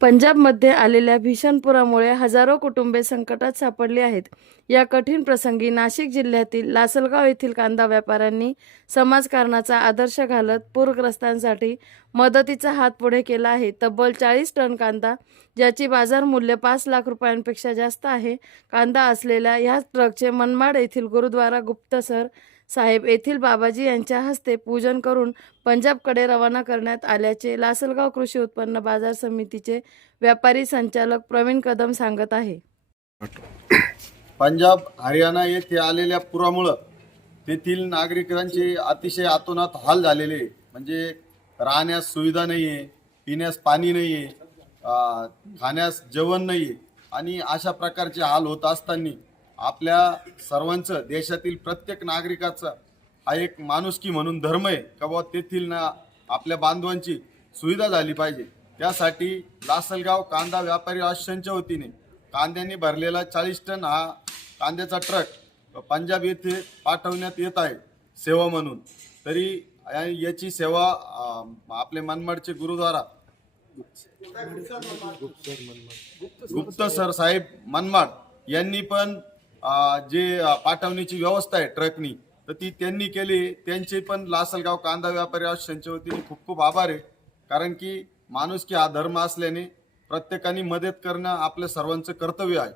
पंजाबमध्ये आलेल्या भीषण पुरामुळे हजारो कुटुंबे संकटात सापडली आहेत. या कठीण प्रसंगी नाशिक जिल्ह्यातील लासलगाव येथील कांदा व्यापाऱ्यांनी समाजकारणाचा आदर्श घालत पूरग्रस्तांसाठी मदतीचा हात पुढे केला आहे. तब्बल चाळीस टन कांदा ज्याची बाजार मूल्य पाच लाख रुपयांपेक्षा जास्त आहे कांदा असलेल्या ह्याच ट्रकचे मनमाड येथील गुरुद्वारा गुप्तसर साहेब येथील बाबाजी यांच्या हस्ते पूजन करून पंजाबकडे रवाना करण्यात आल्याचे लासलगाव कृषी उत्पन्न बाजार समितीचे व्यापारी संचालक प्रवीण कदम सांगत आहे पंजाब हरियाणा येथे आलेल्या पुरामुळं तेथील नागरिकांचे अतिशय आतोनात हाल झालेले आहे. म्हणजे राहण्यास सुविधा नाही आहे पिण्यास पाणी नाही आहे खाण्यास जेवण नाही आहे आणि अशा प्रकारचे हाल होत असताना आपल्या सर्वांचं देशातील प्रत्येक नागरिकाचा हा एक माणुसकी म्हणून धर्म आहे का बाबा तेथील ना आपल्या बांधवांची सुविधा झाली पाहिजे. त्यासाठी लासलगाव कांदा व्यापारी राष्ट्रांच्या वतीने कांद्याने भरलेला चाळीस टन हा कांद्याचा ट्रक पंजाब येथे पाठवण्यात येत आहे सेवा म्हणून. तरी याची सेवा आपले मनमाडचे गुरुद्वारा गुप्त सर साहेब मनमाड यांनी पण जे पाठवण्याची व्यवस्था आहे ट्रकनी तर ती त्यांनी केली. त्यांचे पण लासलगाव कांदा व्यापारी यांच्या वतीने खूप खूप आभार आहे. कारण की माणूस की हा धर्म असल्याने प्रत्येकाने मदत करणं आपल्या सर्वांचं कर्तव्य आहे.